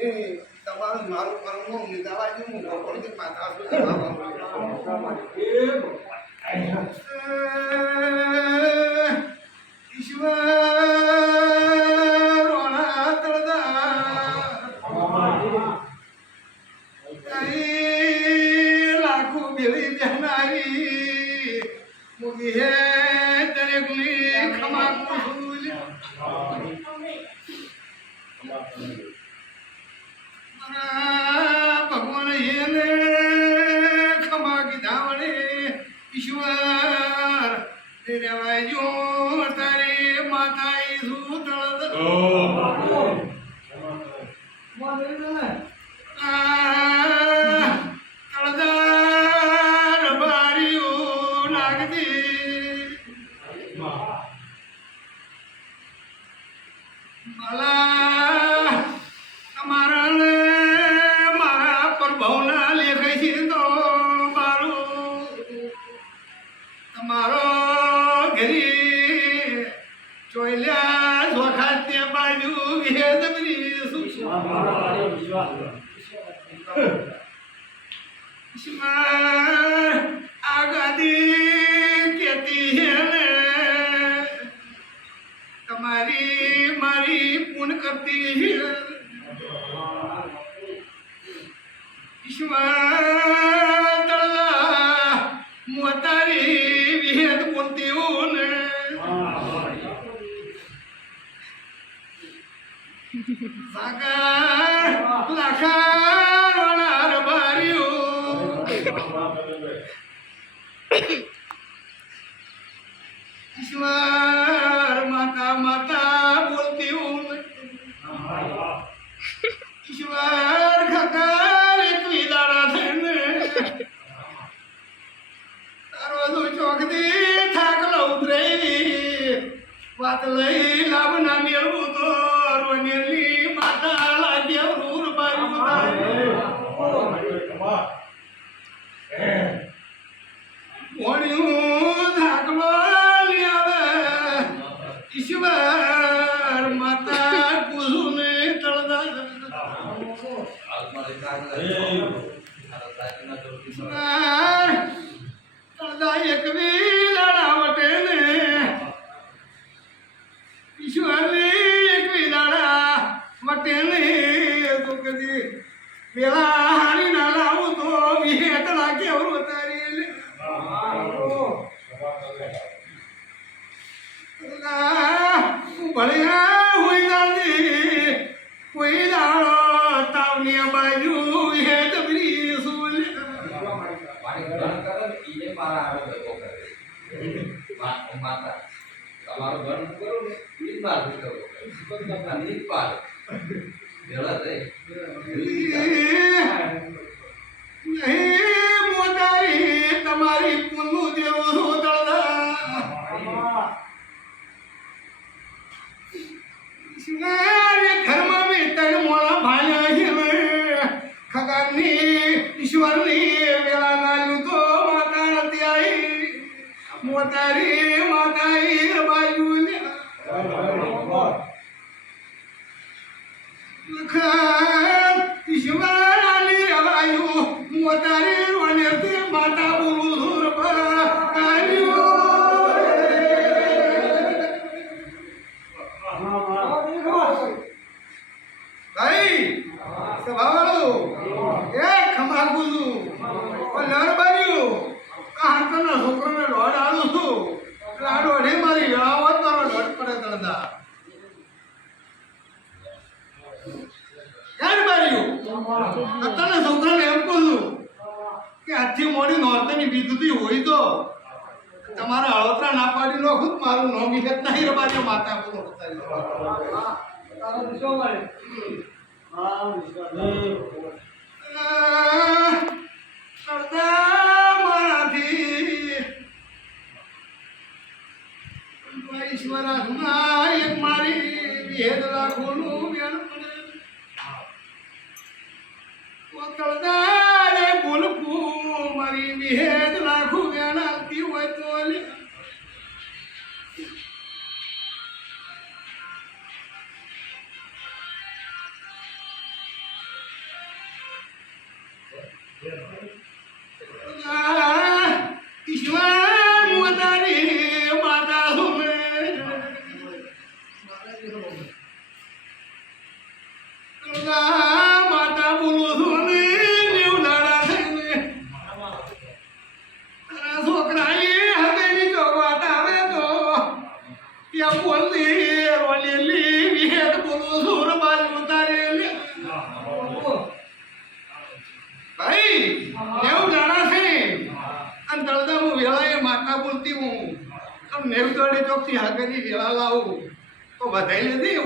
એ તમારું મારું કરવું હું દવા જેવું ભગવાનની માતા છું ઈશ્વર લાખો બેલી બેહનારી. મુગી હે દરેકની ખમા મારા ભગવાન એને ખમા કીધા વડે ઈશ્વર રેવાય જો તારી માતા ઈસુ તળદ તળદાર બારીઓ નાગદી તમારો ઘરી ચોલ્યા ચોખા તે બાજુ વેદબરી શું આગાદી કેતી હે તમારી મારી પૂન કરતી હે. ઈશ્વર મોતારી બોલતી હું વાત લઈ લાભ ના મેળવું તો રોનેલી માતા લાગ્યા રૂર બાયું ભણ્યું થાકલો લઈ આવે ઈશ્વર માતા કુસુમે તળદા. તળદા એક વિદાડા વટે ને ઈશ્વરની એક વિદાડા વટે ને તો કદી પેલા હારી ના લાવું તો વિહેત લાગે અવરું તારી ભણ્યા હોય દાદી કોઈ દાડો તાવની બાજુ હે દબરી સુલ તમારું ઘર કરો ને માર કરો. ભેળા તમારી છે મેં. ખગાની ઈશ્વરની વેળા ના લીધો માતા નથી આવી મોટારી માતા લખન ઈશ્વરાની રવાયું મોટારી રોનેથી માતા બોલું સુર પર ભાઈ સભાવાળો એ ખમા ગુજુ પણ લડ બાર્યું આ હાથના છોકરાને દોડ આલું છું એટલે આ દોઢે મારી વેળાવત મારો દોઢ પડે તળદા યાર બાર્યું અત્યારના છોકરાને એમ કહું કે આજથી મોડી નોર્તની વિધુતી હોય તો તમારે અળતરા ના પાડી નો ખુદ મારું નો વિગત નહીં રબાજો માતા બોલો ઈશ્વર એક મારી વેદ હેજ લાખું વેણ હાલતી હોય તો Yeah. ભાઈ નેવું છે. અને દળદા હું વેળાએ માતા બોલતી હું. નેવ દાડે ચોકથી હાગરની વેળા લાવું. તો વધાઈ લીધી